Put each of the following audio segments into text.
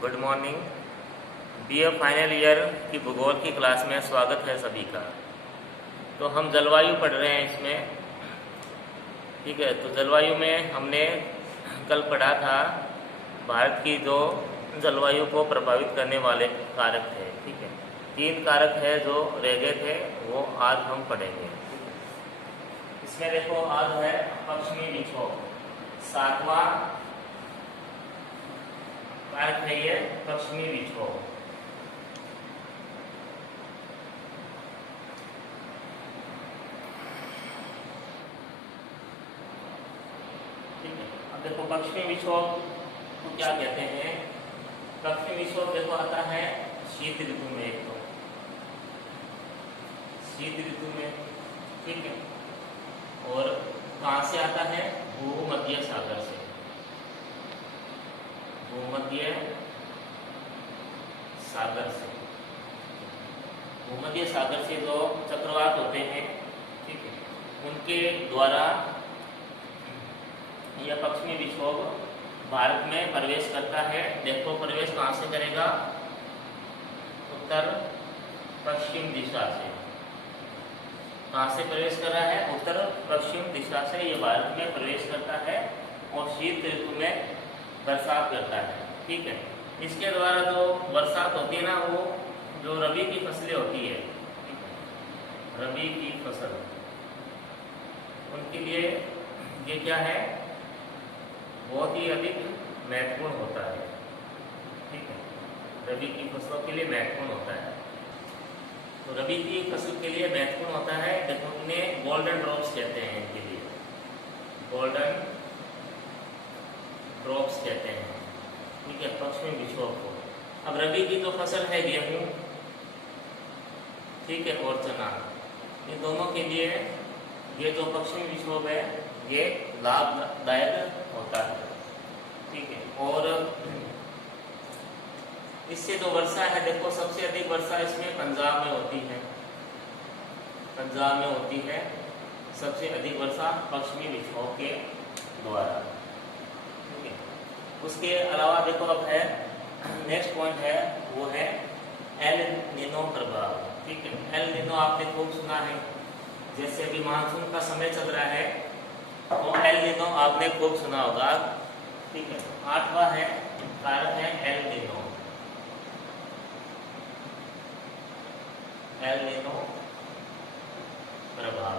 Good morning. BA final year की भूगोल की क्लास में स्वागत है सभी का। तो हम जलवायु पढ़ रहे हैं इसमें, ठीक है। तो जलवायु में हमने कल पढ़ा था भारत की जो जलवायु को प्रभावित करने वाले कारक थे, ठीक है। 3 कारक है जो रह गए थे, वो आज हम पढ़ेंगे। इसमें देखो आज है पश्चिमी विक्षोभ, 7वां कारक है ये पश्चिमी विक्षोभ। ठीक है, अब देखो पश्चिमी विक्षोभ को क्या कहते हैं। पश्चिमी विक्षोभ देखो आता है शीत ऋतु में, एक तो शीत ऋतु में, ठीक है। और कहाँ से आता है? भूमध्य सागर से। भूमध्य सागर से, भूमध्य सागर से जो चक्रवात होते हैं, ठीक है, उनके द्वारा यह पश्चिमी विक्षोभ भारत में प्रवेश करता है। देखो प्रवेश कहाँ से करेगा? उत्तर पश्चिम दिशा से। कहाँ से प्रवेश कर रहा है? उत्तर पश्चिम दिशा से ये भारत में प्रवेश करता है और शीत ऋतु में बरसात करता है, ठीक है। इसके द्वारा जो बरसात होती है ना, वो जो रबी की फसलें होती है, रबी की फसल, उनके लिए ये क्या है? बहुत ही अधिक महत्वपूर्ण होता है, ठीक है। रबी की फसलों के लिए महत्वपूर्ण होता है। तो रबी की फसल के लिए महत्वपूर्ण होता है। देखो इन्हें गोल्डन ड्रॉप्स कहते हैं, इनके लिए गोल्डन ड्रॉप्स कहते हैं, ठीक है, पश्चिमी विक्षोभ को। अब रबी की जो फसल है गेहूं, ठीक है, और चना, इन दोनों के लिए ये जो पश्चिमी विक्षोभ है ये लाभदायक होता है, ठीक है। और इससे जो वर्षा है, देखो सबसे अधिक वर्षा इसमें पंजाब में होती है, पंजाब में होती है सबसे अधिक वर्षा पश्चिमी विक्षोभ के द्वारा, ठीक है। उसके अलावा देखो अब है नेक्स्ट पॉइंट है, वो है एल नीनो प्रभाव, ठीक है। एल नीनो आपने खूब सुना है, जैसे अभी मानसून का समय चल रहा है तो एल नीनो आपने खूब सुना होगा, ठीक है। 8वां है कारक है एल नीनो, एल नीनो प्रभाव।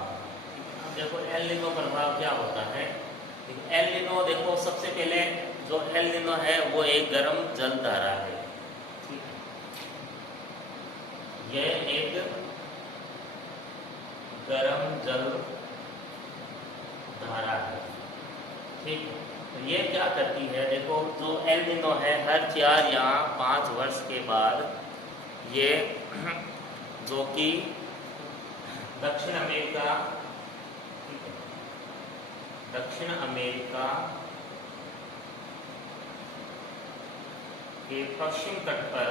अब देखो एल नीनो प्रभाव क्या होता है। एल नीनो देखो सबसे पहले जो एल नीनो है वो एक गर्म जल धारा है, ठीक है। यह एक गर्म जल धारा है, ठीक है। तो ये क्या करती है? देखो जो एल नीनो है हर 4 या 5 वर्ष के बाद ये जो कि दक्षिण अमेरिका, ठीक है, दक्षिण अमेरिका के पश्चिम तट पर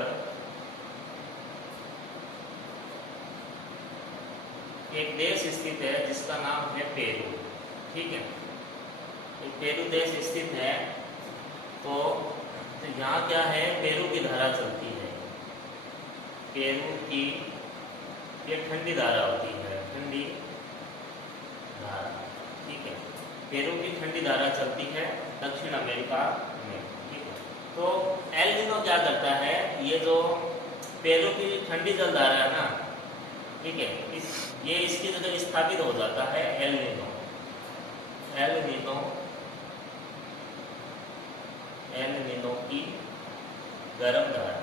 एक देश स्थित है जिसका नाम है पेरू, ठीक है। एक पेरू देश स्थित है। तो यहाँ क्या है? पेरू की धारा चलती है। पेरू की ये ठंडी धारा होती है, ठंडी धारा, ठीक है। पेरू की ठंडी धारा चलती है दक्षिण अमेरिका में, ठीक है। तो एल नीनो क्या करता है? ये जो पेरू की ठंडी जल धारा है ना, ठीक है, ये इसकी जगह स्थापित हो जाता है El Nino. El Nino, El Nino की गर्म धारा,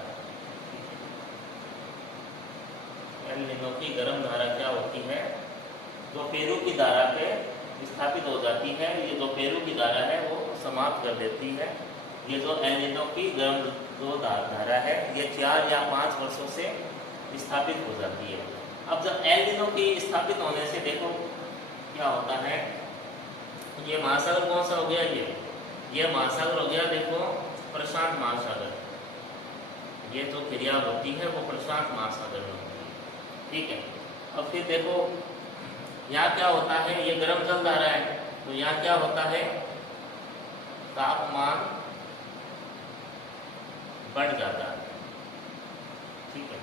एल नीनो की गर्म धारा क्या होती है? जो पेरू की धारा पे स्थापित हो जाती है, ये जो पेरू की धारा है वो समाप्त कर देती है। ये जो एल नीनो की गर्म जो धारा है ये 4 या 5 वर्षों से स्थापित हो जाती है। अब जब एल नीनो की स्थापित होने से देखो क्या होता है, ये महासागर कौन सा हो गया? ये महासागर हो गया, देखो प्रशांत महासागर। ये जो क्रिया होती है वो प्रशांत महासागर में होती है, ठीक है। अब फिर देखो यहाँ क्या होता है? ये गर्म जल धारा है, तो यहाँ क्या होता है? तापमान बढ़ जाता है। ठीक है,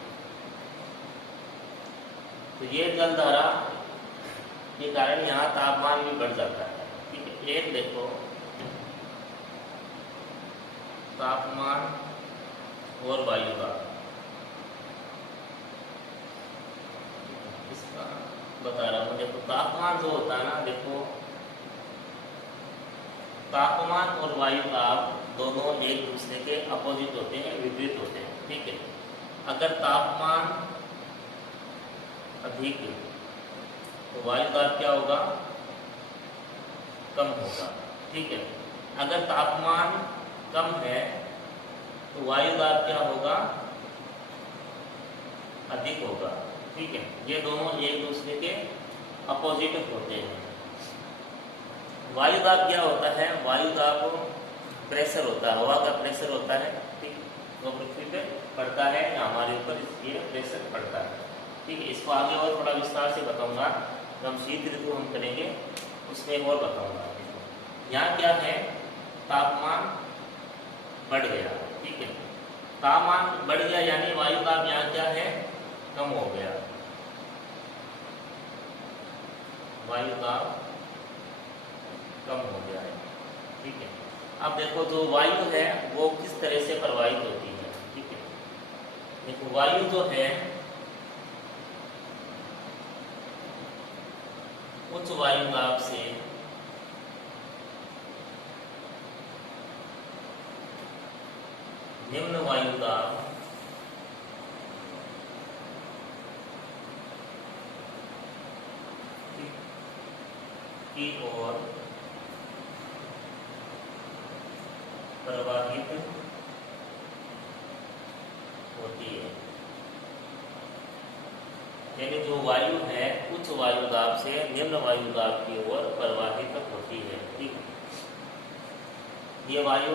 तो ये जल धारा के कारण यहाँ तापमान भी बढ़ जाता है। ठीक है, एक देखो तापमान और वायु दाब, इसका बता रहा हूँ। देखो तापमान जो होता है ना, देखो तापमान और वायु दाब दोनों एक दूसरे के अपोजिट होते हैं, विपरीत होते हैं। ठीक है, अगर तापमान अधिक है तो वायु दाब क्या होगा, कम होगा। ठीक है, अगर तापमान कम है तो वायु दाब क्या होगा, अधिक होगा। ठीक है, ये दोनों एक दूसरे के अपोजिट होते हैं। वायु दाब क्या होता है, वायु दाब प्रेशर होता है, हवा का प्रेशर होता है। ठीक, वो पृथ्वी पे पड़ता है या हमारे ऊपर ये प्रेशर पड़ता है। ठीक है, इसको आगे और थोड़ा विस्तार से बताऊंगा, जब हम शीत ऋतु हम करेंगे उसमें और बताऊंगा। यहाँ क्या है, तापमान बढ़ गया। ठीक है, तापमान बढ़ गया यानी वायु दाब यहाँ क्या है, कम हो गया। वायु दाब कम हो गया है। ठीक है, अब देखो जो वायु है वो किस तरह से प्रवाहित होती है। ठीक है, देखो वायु जो है उच्च वायु दाब से निम्न वायु दाब की ओर प्रवाहित होती है। यानी जो वायु है उच्च वायु दाब से निम्न वायु दाब की ओर प्रवाहित होती है। ठीक है, ये वायु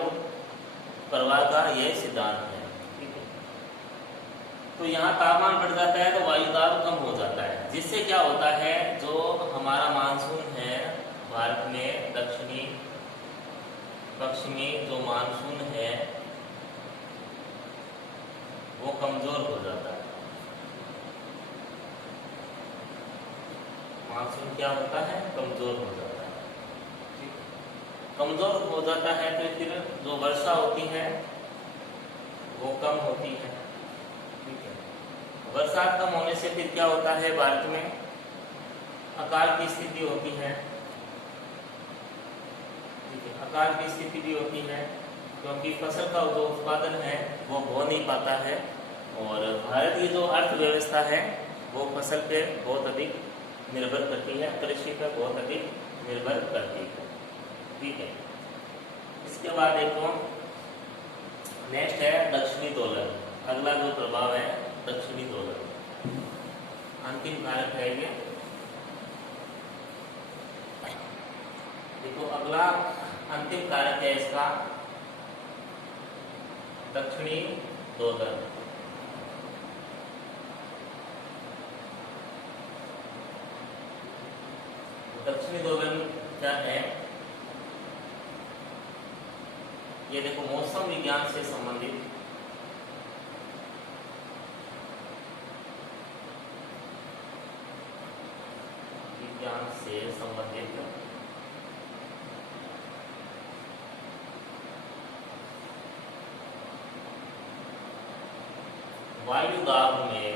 प्रवाह का यह सिद्धांत है। ठीक है, तो यहाँ तापमान बढ़ जाता है तो वायु दाब कम हो जाता है, जिससे क्या होता है, जो हमारा मानसून है भारत में दक्षिणी पश्चिमी जो मानसून है वो कमजोर हो जाता है। मानसून क्या होता है, कमजोर हो जाता है। ठीक है, कमजोर हो जाता है तो फिर जो वर्षा होती है वो कम होती है। ठीक है, बरसात कम होने से फिर क्या होता है, भारत में अकाल की स्थिति होती है। ठीक है, अकाल की स्थिति भी होती है क्योंकि फसल का जो उत्पादन है वो हो नहीं पाता है, और भारत की जो अर्थव्यवस्था है वो फसल पे बहुत अधिक निर्भर करती है, कृषि पर बहुत अधिक निर्भर करती है। ठीक है, इसके बाद देखो नेक्स्ट है दक्षिणी दोलन। अगला जो प्रभाव है दक्षिणी दोलन, अंतिम कारक है ये। देखो अगला अंतिम कारक है इसका दक्षिणी दोलन। दक्षिणी दोलन क्या है, ये देखो मौसम विज्ञान से संबंधित वायु दाब में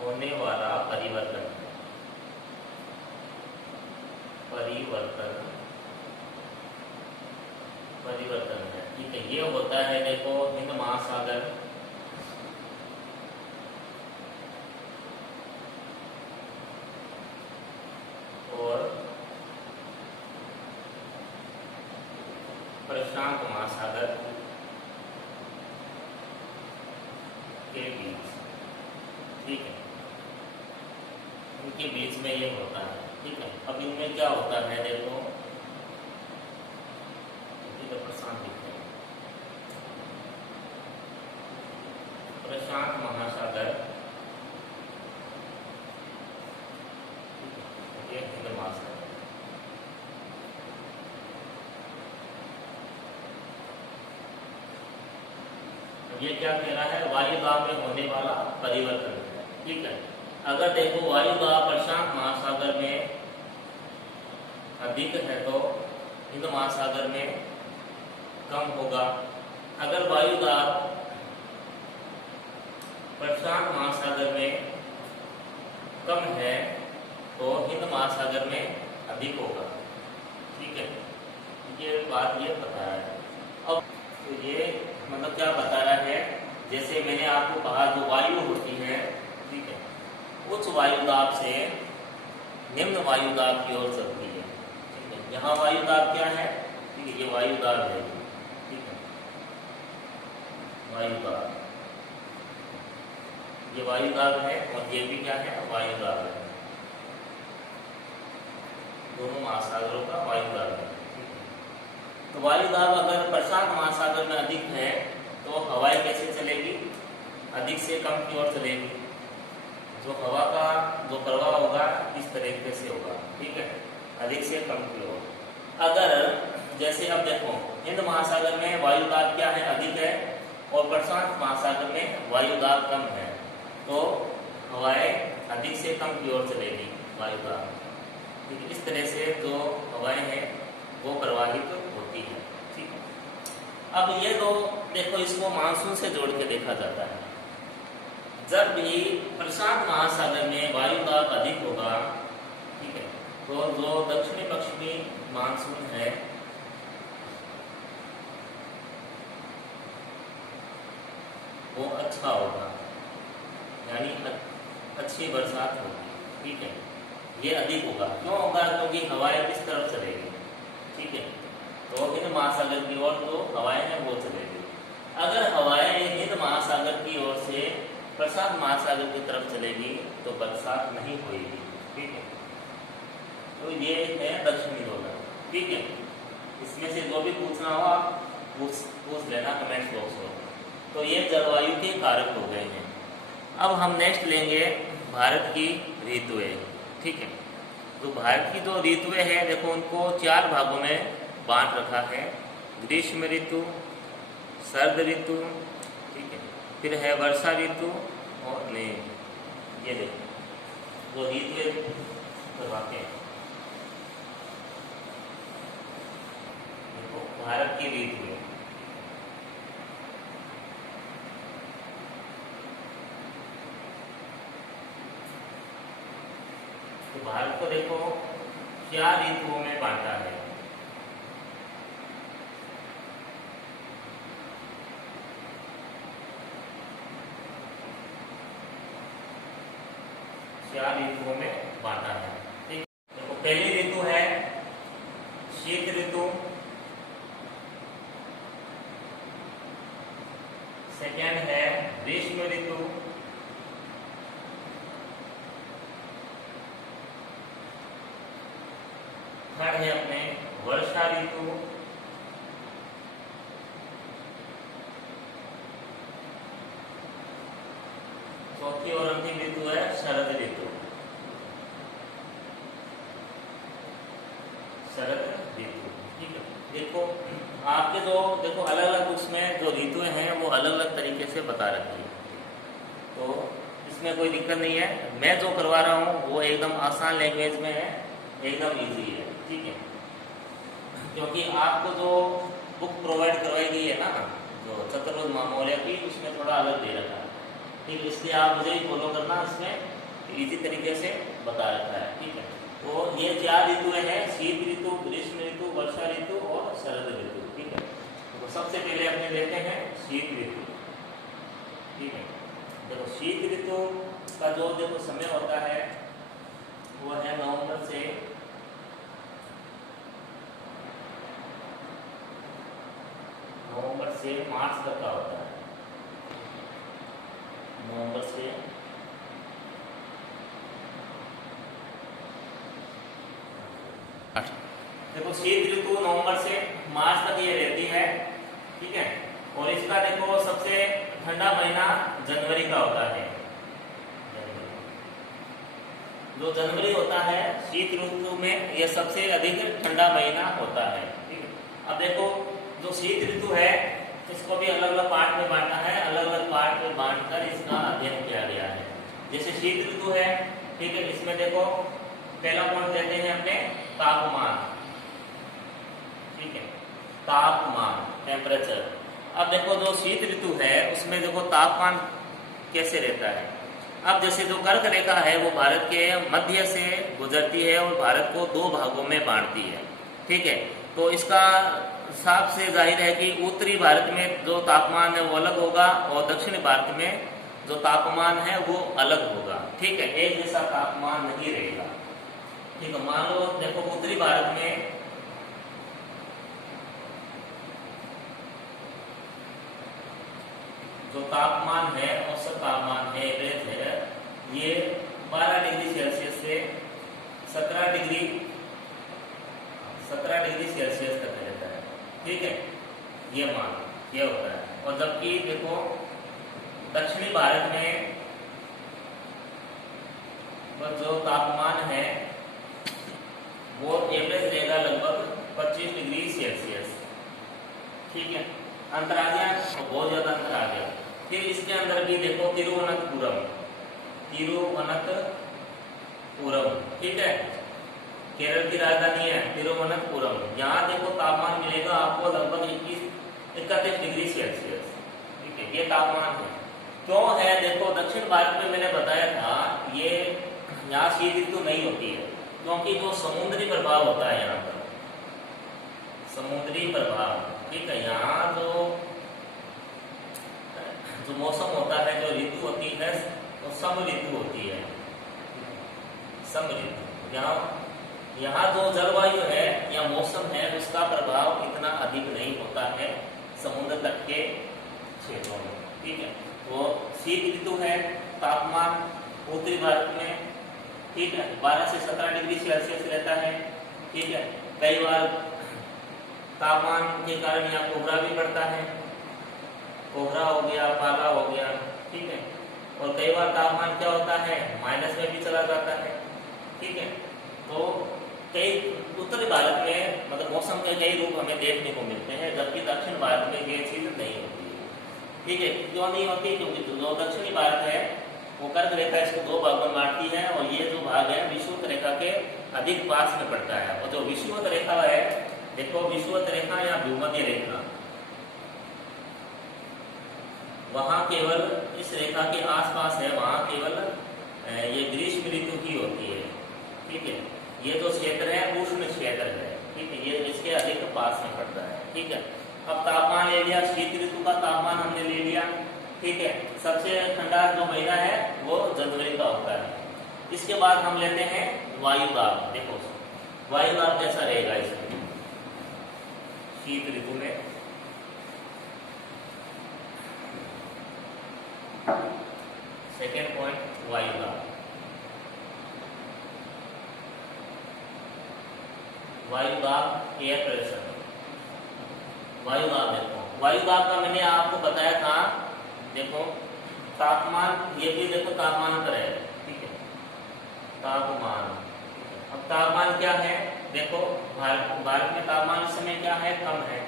होने वाला परिवर्तन है। ठीक है, ये होता है देखो हिंद महासागर और प्रशांत महासागर के बीच। ठीक है, इनके बीच में ये होता है। ठीक है, अब इनमें क्या होता है देखो, प्रशांत दिखते हैं, प्रशांत महासागर ये हिंद महासागर, ये क्या कह रहा है, वायु दाब में होने वाला परिवर्तन है। ठीक है, अगर देखो वायु दाब प्रशांत महासागर में अधिक है तो हिंद महासागर में कम होगा। अगर वायु दाब प्रशांत महासागर में कम है तो हिंद महासागर में अधिक होगा। ठीक है, ये बात ये बता रहा है। अब तो ये मतलब क्या बता रहा है, जैसे मैंने आपको कहा जो वायु होती है, ठीक है, उच्च वायु दाब से निम्न वायु दाब की ओर चलती है। ठीक है, यहाँ वायु दाब क्या है, ठीक है, ये वायु दाब है। ठीक है, वायु दाब, ये वायु दाब है और ये भी क्या है, वायु दाब है। दोनों महासागरों का वायु दाब है। तो वायु दाब अगर प्रशांत महासागर में अधिक है तो हवाएं कैसे चलेगी, अधिक से कम की ओर चलेगी। जो हवा का जो प्रवाह होगा इस तरीके से होगा। ठीक है, अधिक से कम की ओर। अगर जैसे अब देखो हिंद महासागर में वायु दाब क्या है, अधिक है, और प्रशांत महासागर में वायु दाब कम है, तो हवाएं अधिक से कम की ओर चलेगी वायु दाब। इस तरह से जो हवाएं हैं वो प्रवाहित होती है। ठीक है, अब ये तो देखो इसको मानसून से जोड़ के देखा जाता है। जब भी प्रशांत महासागर में वायु दाब अधिक होगा, ठीक है, तो जो दक्षिणी पश्चिमी मानसून है वो अच्छा होगा, यानी अच्छी बरसात होगी। ठीक है, ये अधिक होगा। क्यों होगा, क्योंकि हवाएं किस तरफ चलेगी। ठीक है, तो हिंद महासागर की ओर तो हवाएं हैं वो चलेगी। अगर हवाएं हिंद महासागर की ओर से प्रशांत महासागर की तरफ चलेगी तो बरसात नहीं होगी। ठीक है, तो ये है दक्षिणी दोलन। ठीक है, इसमें से जो भी पूछना हो आप पूछ लेना कमेंट बॉक्स में। तो ये जलवायु के कारक हो गए हैं। अब हम नेक्स्ट लेंगे भारत की ऋतुएं। ठीक है, तो भारत की जो ऋतुएं हैं देखो उनको 4 भागों में बांट रखा है। ग्रीष्म ऋतु, शरद ऋतु, ठीक है, फिर है वर्षा ऋतु और ये देखो जो ऋतुएं करवाते हैं। देखो भारत की ऋतुएं, तो भारत को देखो 4 ऋतुओं में बांटा है। चार ऋतुओं में बांटा है। ठीक, देखो पहली ऋतु है शीत ऋतु, सेकेंड है ग्रीष्म ऋतु, थर्ड है अपने वर्षा ऋतु, चौथी और अंतिम ऋतु है शरद ऋतु। शरद ऋतु, ठीक है। देखो आपके जो देखो अलग अलग उसमें जो ऋतुएं हैं वो अलग अलग तरीके से बता रखी है, तो इसमें कोई दिक्कत नहीं है। मैं जो करवा रहा हूँ वो एकदम आसान लैंग्वेज में है, एकदम इजी है। ठीक है, क्योंकि आपको जो बुक प्रोवाइड करवाई गई है ना, जो चतुर्भुज मौर्य की, उसमें थोड़ा अलग दे रखा है। ठीक है, इसलिए आप मुझे ही फॉलो करना, इसमें इजी तरीके से बता रखा है। ठीक है, तो ये 4 ऋतुएं हैं, शीत ऋतु, ग्रीष्म ऋतु, वर्षा ऋतु और शरद ऋतु। ठीक है, तो सबसे पहले अपने लेते हैं शीत ऋतु। ठीक है, देखो शीत ऋतु का जो देखो समय होता है वो है नवंबर से मार्च तक का होता है। नवंबर से देखो शीत ऋतु नवंबर से मार्च तक ये रहती है। ठीक है, और इसका देखो सबसे ठंडा महीना जनवरी का होता है। जो जनवरी होता है शीत ऋतु में, यह सबसे अधिक ठंडा महीना होता है। ठीक है, अब देखो जो शीत ऋतु है इसको भी अलग अलग पार्ट में बांटा है, अलग अलग पार्ट में बांटकर इसका अध्ययन किया गया है। जैसे शीत ऋतु है, ठीक है, इसमें देखो पहला पॉइंट लेते हैं अपने तापमान, ठीक है, तापमान टेम्परेचर। अब देखो जो शीत ऋतु है उसमें देखो तापमान कैसे रहता है। अब जैसे जो कर्क रेखा है वो भारत के मध्य से गुजरती है और भारत को दो भागों में बांटती है, ठीक है। तो इसका साफ से जाहिर है कि उत्तरी भारत में जो तापमान है वो अलग होगा और दक्षिणी भारत में जो तापमान है वो अलग होगा, ठीक है, एक जैसा तापमान नहीं रहेगा, ठीक है। मान लो देखो उत्तरी भारत में जो तापमान है, औसत तापमान है, एवरेज है, ये 12 डिग्री सेल्सियस से 17 डिग्री सेल्सियस तक रहता है, ठीक है, ये मान ये होता है। और जबकि देखो दक्षिणी भारत में जो तापमान है वो एवरेज रहेगा लगभग 25 डिग्री सेल्सियस, ठीक है। अंतर आ गया, तो बहुत ज्यादा अंतर आ गया। फिर इसके अंदर भी देखो तिरुवनंतपुरम, ठीक है, केरल की राजधानी है तिरुवनंतपुरम। यहाँ देखो तापमान मिलेगा आपको लगभग 31 डिग्री सेल्सियस, ठीक है, ये तापमान है। क्यों है, देखो दक्षिण भारत में मैंने बताया था ये यहाँ शीत ऋतु नहीं होती है, क्योंकि जो समुद्री प्रभाव होता है यहाँ पर, समुद्री प्रभाव, ठीक है, यहाँ जो मौसम होता है, जो ऋतु होती है वो सम ऋतु होती है, सम ऋतु। यहाँ जो जलवायु है या मौसम है उसका प्रभाव इतना अधिक नहीं होता है समुद्र तट के क्षेत्रों में, ठीक है। वो शीत ऋतु है, तापमान उत्तरी भारत में, ठीक है, 12 से 17 डिग्री सेल्सियस रहता है, ठीक है। कई बार तापमान के कारण यहाँ कोहरा भी पड़ता है, कोहरा हो गया, पाला हो गया, ठीक है। और कई बार तापमान क्या होता है, माइनस में भी चला जाता है, ठीक है। तो कई उत्तरी भारत में मतलब मौसम के कई रूप हमें देखने को मिलते हैं, जबकि दक्षिण भारत में ये चीज नहीं होती है, ठीक है। क्यों नहीं होती, क्योंकि जो दक्षिणी भारत है वो कर्क रेखा इसको दो भागों में बांटती है और ये जो भाग है विषुवत रेखा के अधिक पास में पड़ता है। और जो विषुवत रेखा है, देखो विषुवत रेखा या भूमध्य रेखा, वहां केवल इस रेखा के आसपास है, वहां केवल ये ग्रीष्म ऋतु ही होती है, ठीक है। ये जो क्षेत्र है उष्ण क्षेत्र है, ठीक है, ये इसके अधिक पास में पड़ता है, ठीक है। अब तापमान ले लिया, शीत ऋतु का तापमान हमने ले लिया, ठीक है। सबसे ठंडा जो महीना है वो जनवरी का होता है। इसके बाद हम लेते हैं वायु दाब। देखो वायु दाब कैसा रहेगा इसमें शीत ऋतु में। सेकेंड पॉइंट वायु दाब। वायु दाब एयर प्रेशर। वायु दाब देखो, वायु दाब का मैंने आपको बताया था, देखो तापमान, ये भी देखो तापमान पर है, ठीक है, तापमान। अब तापमान क्या है, देखो भारत में तापमान इस समय क्या है, कम है,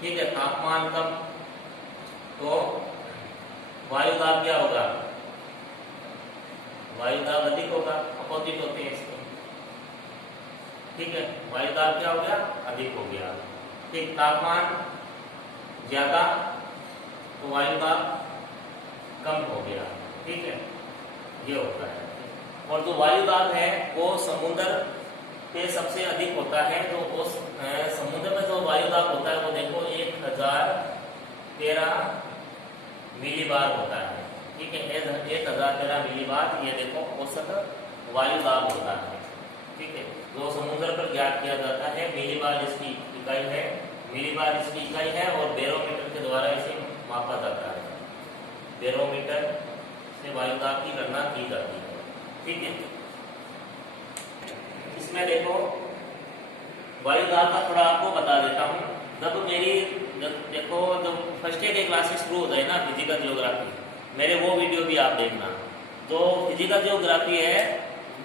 ठीक है, तापमान कम, तो वायु दाब क्या होगा, वायु दाब अधिक होगा, अपोजिट होते हैं इसके, ठीक है। वायु दाब क्या हो गया, अधिक हो गया, ठीक। तापमान ज्यादा तो वायु दाब कम हो गया, ठीक है, ये होता है। और जो वायु दाब है वो समुद्र पे सबसे अधिक होता है। जो उस समुद्र में जो वायु दाब होता है वो देखो 1013 मिलीबार होता है, ठीक है, 1013 मिलीबार, ये देखो औसत वायु दाब होता है, ठीक है, जो समुद्र पर ज्ञात किया जाता है। मिलीबार इसकी इकाई है, मिलीबार इसकी इकाई है और बैरोमीटर के द्वारा इसे मापा जाता है। बैरोमीटर से वायु दाब की गणना की जाती है, ठीक है। इसमें देखो वायु दाब का थोड़ा आपको बता देता हूँ। जब देखो जब फर्स्ट ईयर की क्लासेस शुरू हो जाए ना फिजिकल जियोग्राफी, मेरे वो वीडियो भी आप देखना। जो फिजिकल जियोग्राफी है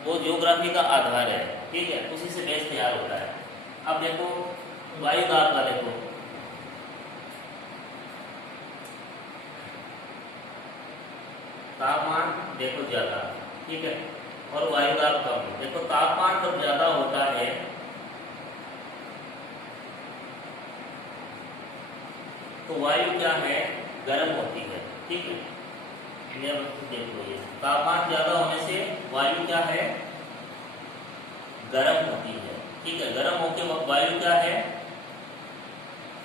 वो जियोग्राफी का आधार है, ठीक है, उसी से बेस तैयार होता है। अब देखो वायु दाब का देखो तापमान देखो ज़्यादा, ठीक है, और वायु दाब कम। देखो तापमान जब ज़्यादा होता है तो वायु क्या है, गर्म होती है, ठीक है। ये देखो, ये तापमान ज़्यादा होने से वायु क्या है, गर्म होती है, ठीक है। गर्म होके वक्त वायु क्या है,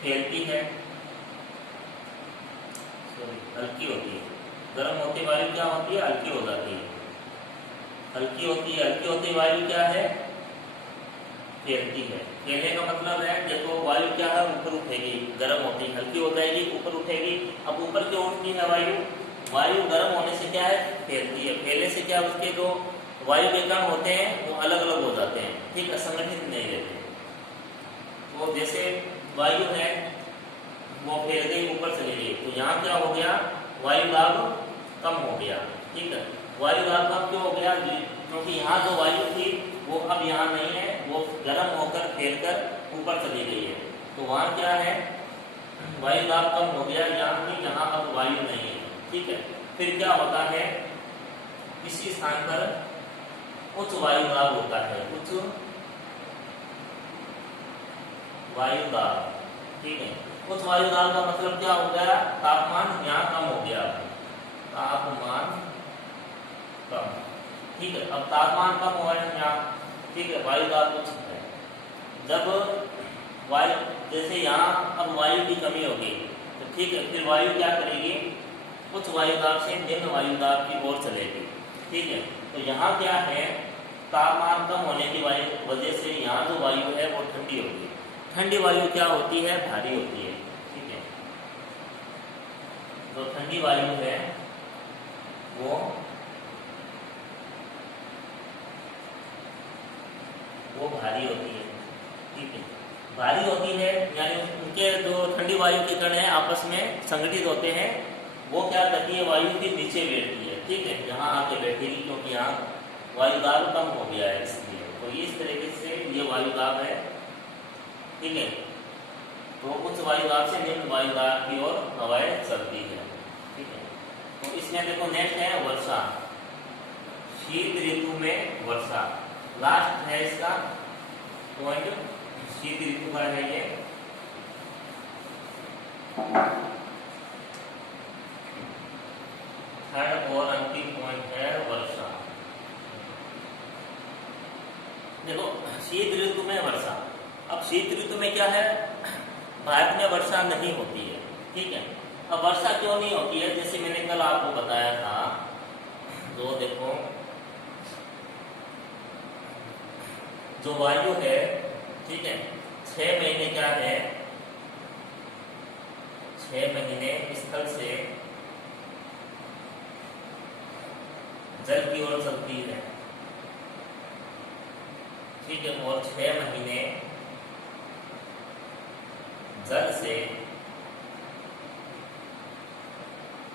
फैलती है, सॉरी हल्की होती है। गर्म होते वायु क्या होती है, हल्की हो जाती है, हल्की होती है। हल्की होती वायु क्या है, फैलती है। फैलने का मतलब है, देखो वायु क्या है, ऊपर उठेगी, गर्म होती है, हल्की हो जाएगी, ऊपर उठेगी। अब ऊपर क्यों उठती है वायु, वायु गर्म होने से क्या है, फैलती है। फैलने से क्या, उसके जो वायु के कण होते हैं वो अलग अलग हो जाते हैं, ठीक, असंगठित नहीं रहते। तो जैसे वायु है वो फैल गई, ऊपर चली गई, तो यहाँ क्या हो गया, वायु दाब कम हो गया, ठीक है। वायु दाब कम क्यों हो गया, क्योंकि यहाँ जो वायु थी वो अब यहाँ नहीं है, वो गर्म होकर फैलकर ऊपर चली गई है। तो वहाँ क्या है, वायु दाब कम हो गया, यहाँ अब वायु नहीं है, ठीक है। फिर क्या होता है, इसी स्थान पर उच्च वायु दाब होता है, उच्च वायु दाब, ठीक है। उच्च वायु दाब का मतलब क्या हो गया, तापमान यहाँ कम हो गया, तापमान कम, ठीक है। अब तापमान कम हुआ है यहाँ, ठीक है, वायु दाब उच्च है। जब वायु, जैसे यहाँ अब वायु की कमी होगी, तो ठीक है, फिर वायु क्या करेगी, उच्च वायु दाब से निम्न वायु दाब की ओर चलेगी, ठीक है। तो यहाँ क्या है, तापमान कम होने की वजह से यहाँ जो वायु है वो ठंडी होगी। ठंडी वायु क्या होती है, भारी होती है, ठीक है। तो ठंडी वायु है वो भारी होती है, ठीक है। भारी होती है यानी उनके जो ठंडी वायु के कण हैं आपस में संगठित होते हैं, वो क्या करती है, वायु के नीचे बैठती है, ठीक है, यहाँ आके बैठेगी, क्योंकि यहाँ वायु दाब कम हो गया है इसलिए। तो इस तरीके से ये वायु दाब है, ठीक है। तो उच्च वायु दाब से निम्न वायु दाब की ओर हवाएं चलती है, ठीक है। तो इसमें देखो नेक्स्ट है वर्षा, शीत ऋतु में वर्षा, लास्ट है इसका पॉइंट, शीत ऋतु का है ये। थर्ड और अंतिम पॉइंट है वर्षा। देखो शीत ऋतु में वर्षा, अब शीत ऋतु में क्या है, भारत में वर्षा नहीं होती है, ठीक है। अब वर्षा क्यों नहीं होती है, जैसे मैंने कल आपको बताया था, जो देखो जो वायु है, ठीक है, 6 महीने क्या है, 6 महीने स्थल से जल की ओर चलती है, ठीक है, और 6 महीने जल से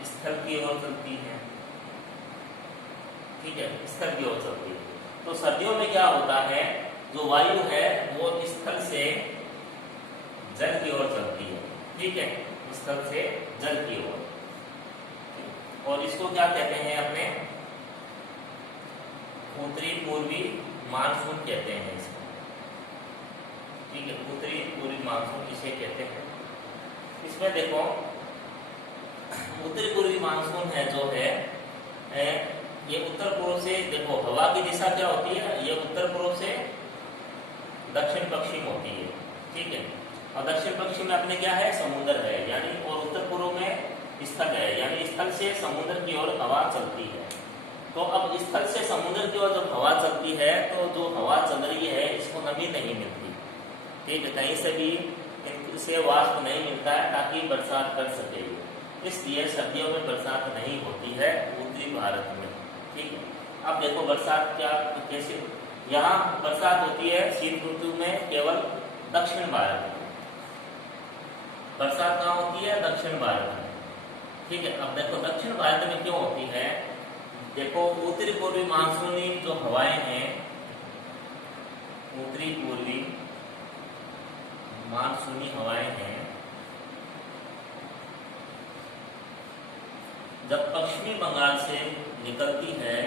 स्थल की ओर चलती है, ठीक है, स्थल की ओर चलती है। तो सर्दियों में क्या होता है, जो वायु है वो स्थल से जल की ओर चलती है, ठीक है, स्थल से जल की ओर, और इसको क्या कहते हैं अपने, उत्तरी पूर्वी मानसून कहते हैं इसको, ठीक है, उत्तरी पूर्वी मानसून इसे कहते हैं। इसमें देखो उत्तरी पूर्वी मानसून है जो है ये उत्तर पूर्व से, देखो हवा की दिशा क्या होती है, ये उत्तर पूर्व से दक्षिण पश्चिम होती है, ठीक है, और दक्षिण पश्चिम में अपने क्या है, समुद्र है, यानी, और उत्तर पूर्व में स्थल है, यानी स्थल से समुद्र की ओर हवा चलती है। तो अब स्थल से समुद्र की ओर जब हवा चलती है, तो जो हवा चल रही है इसको नमी नहीं मिलती, ठीक है, कहीं से भी इसे वाष्प नहीं मिलता है ताकि बरसात कर सके, इसलिए सर्दियों में बरसात नहीं होती है उत्तरी भारत में, ठीक है। अब देखो बरसात क्या, कैसे यहाँ बरसात होती है शीत ऋतु में केवल दक्षिण भारत में, बरसात कहाँ होती है, दक्षिण भारत में, ठीक है। अब देखो दक्षिण भारत में क्यों होती है, देखो उत्तरी पूर्वी मानसूनी जो हवाएं हैं, उत्तरी पूर्वी मानसूनी हवाएं हैं, जब पश्चिमी बंगाल से निकलती है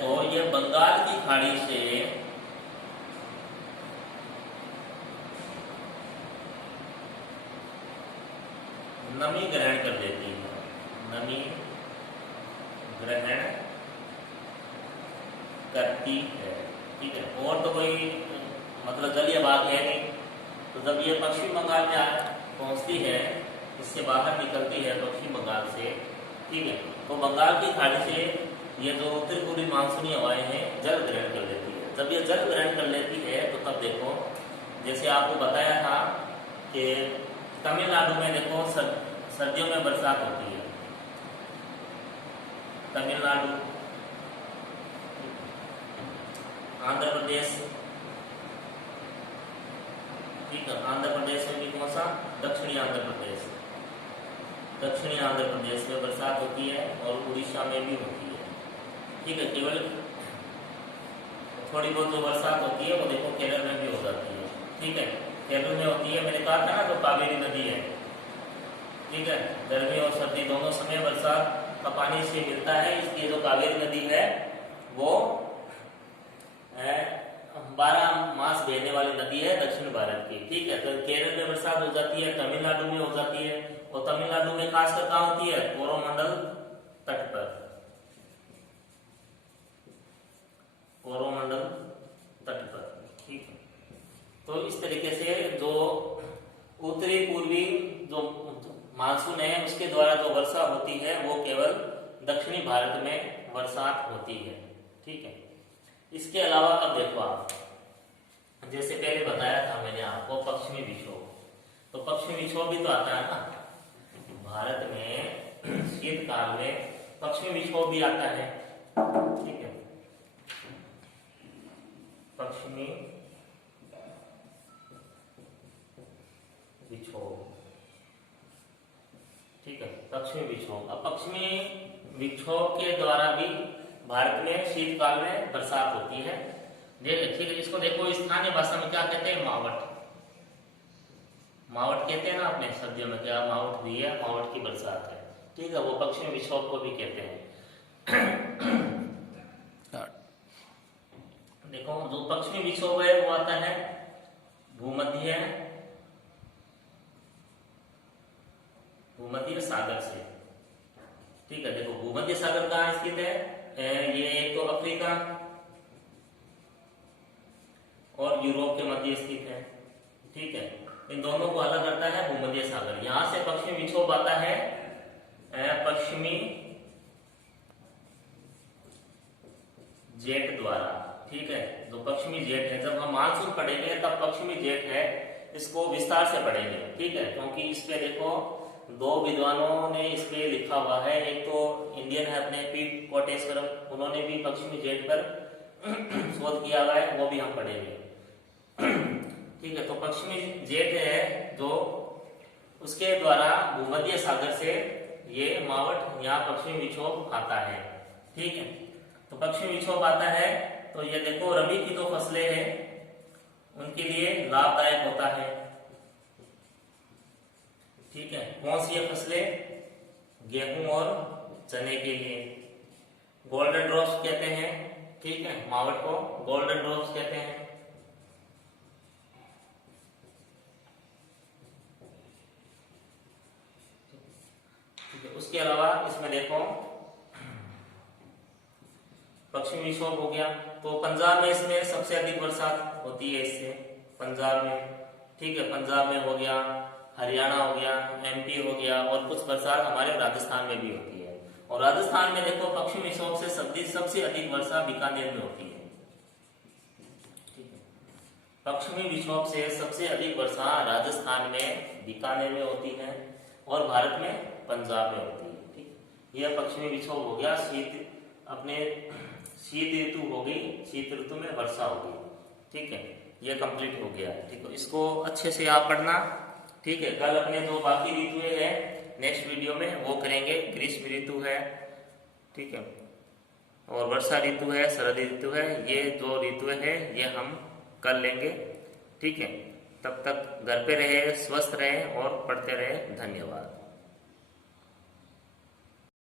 तो ये बंगाल की खाड़ी से नमी ग्रहण कर लेती है, नमी ग्रहण करती है। ठीक है, और तो कोई मतलब जलीय भाग है नहीं। तो जब ये पश्चिम बंगाल में पहुंचती है, इससे बाहर निकलती है पश्चिम बंगाल से, ठीक है, तो बंगाल की खाड़ी से ये जो उत्तर पूर्वी मानसूनी हवाएं हैं जल ग्रहण कर लेती है। जब ये जल ग्रहण कर लेती है तो तब देखो, जैसे आपको बताया था कि तमिलनाडु में देखो सर्दियों में बरसात होती है, तमिलनाडु, आंध्र प्रदेश, ठीक है, आंध्र प्रदेश में भी कौन सा, दक्षिणी आंध्र प्रदेश, दक्षिणी आंध्र प्रदेश में बरसात होती है और उड़ीसा में भी होती है। ठीक है, केवल थोड़ी बहुत जो बरसात होती है वो देखो केरल में भी हो जाती है। ठीक है, केरल में होती है, मैंने कहा था ना, जो कावेरी नदी है। ठीक है, गर्मी और सर्दी दोनों समय बरसात का पानी से मिलता है, इसलिए जो कावेरी नदी है वो 12 मास बहने वाली नदी है दक्षिण भारत की। ठीक है, तो केरल में बरसात हो जाती है, तमिलनाडु में हो जाती है, और तमिलनाडु में खासकर कहाँ होती है, कोरोमंडल तट पर, कोरोमंडल तट पर। ठीक है, तो इस तरीके से जो उत्तरी पूर्वी जो मानसून है उसके द्वारा जो वर्षा होती है वो केवल दक्षिणी भारत में बरसात होती है। ठीक है, इसके अलावा अब देखो आप, जैसे पहले बताया था मैंने आपको पश्चिमी विक्षोभ, तो पश्चिमी विक्षोभ भी तो आता है ना भारत में, शीतकाल में पश्चिमी विक्षोभ भी आता है। ठीक है, पश्चिमी विक्षोभ, ठीक है, पश्चिमी विक्षोभ। अब पश्चिमी विक्षोभ के द्वारा भी भारत में शीतकाल में बरसात होती है। ठीक है, इसको देखो स्थानीय भाषा में क्या कहते हैं, मावट, मावट कहते हैं ना अपने सर्दियों में, क्या मावट भी है, मावट की बरसात है। ठीक है, वो पश्चिमी विक्षोभ को भी कहते हैं। देखो जो पश्चिमी विक्षोभ है वो आता है भूमध्य सागर से। ठीक है, देखो भूमध्य सागर कहाँ स्थित है, ये एक तो अफ्रीका और यूरोप के मध्य स्थित है। ठीक है, इन दोनों को अलग करता है भूमध्य सागर। यहां से पश्चिमी विक्षोभ आता है पश्चिमी जेट द्वारा। ठीक है, जो पश्चिमी जेट है, जब हम मानसून पढ़ेंगे तब पश्चिमी जेट है इसको विस्तार से पढ़ेंगे। ठीक है, क्योंकि इस पे देखो दो विद्वानों ने इस पे लिखा हुआ है, एक तो इंडियन है अपने पी कोटेश्वरम, उन्होंने भी पश्चिमी जेट पर शोध किया हुआ है, वो भी हम पढ़ेंगे। ठीक है, तो पश्चिमी जेट है जो, उसके द्वारा भूमध्य सागर से ये मावट यहाँ पश्चिमी विक्षोभ आता है। ठीक है, तो पश्चिमी विक्षोभ आता है तो ये देखो रबी की जो फसलें हैं उनके लिए लाभदायक होता है। ठीक है, कौन सी ये फसलें, गेहूं और चने के लिए गोल्डन ड्रॉप्स कहते हैं। ठीक है, मावट को गोल्डन ड्रॉप्स कहते हैं। उसके अलावा इसमें देखो पश्चिमी विक्षोभ हो गया, तो पंजाब में इसमें सबसे अधिक बरसात होती है इससे, पंजाब में। ठीक है, पंजाब में हो गया, हरियाणा हो गया, एमपी हो गया, और कुछ बरसात हमारे राजस्थान में भी होती है। और राजस्थान में देखो पश्चिमी विक्षोभ से सबसे अधिक वर्षा बीकानेर में होती है। ठीक है, पश्चिमी विक्षोभ से सबसे अधिक वर्षा राजस्थान में बीकानेर में होती है और भारत में पंजाब में होती है। ठीक, यह पश्चिमी विक्षोभ हो गया। शीत ऋतु हो गई, शीत ऋतु में वर्षा होगी। ठीक है, यह कंप्लीट हो गया। ठीक है, इसको अच्छे से आप पढ़ना। ठीक है, कल अपने जो बाकी ऋतुएं हैं नेक्स्ट वीडियो में वो करेंगे। ग्रीष्म ऋतु है, ठीक है, और वर्षा ऋतु है, शरद ऋतु है, ये जो ऋतुएं हैं ये हम कर लेंगे। ठीक है, तब तक घर पे रहे, स्वस्थ रहे और पढ़ते रहे। धन्यवाद।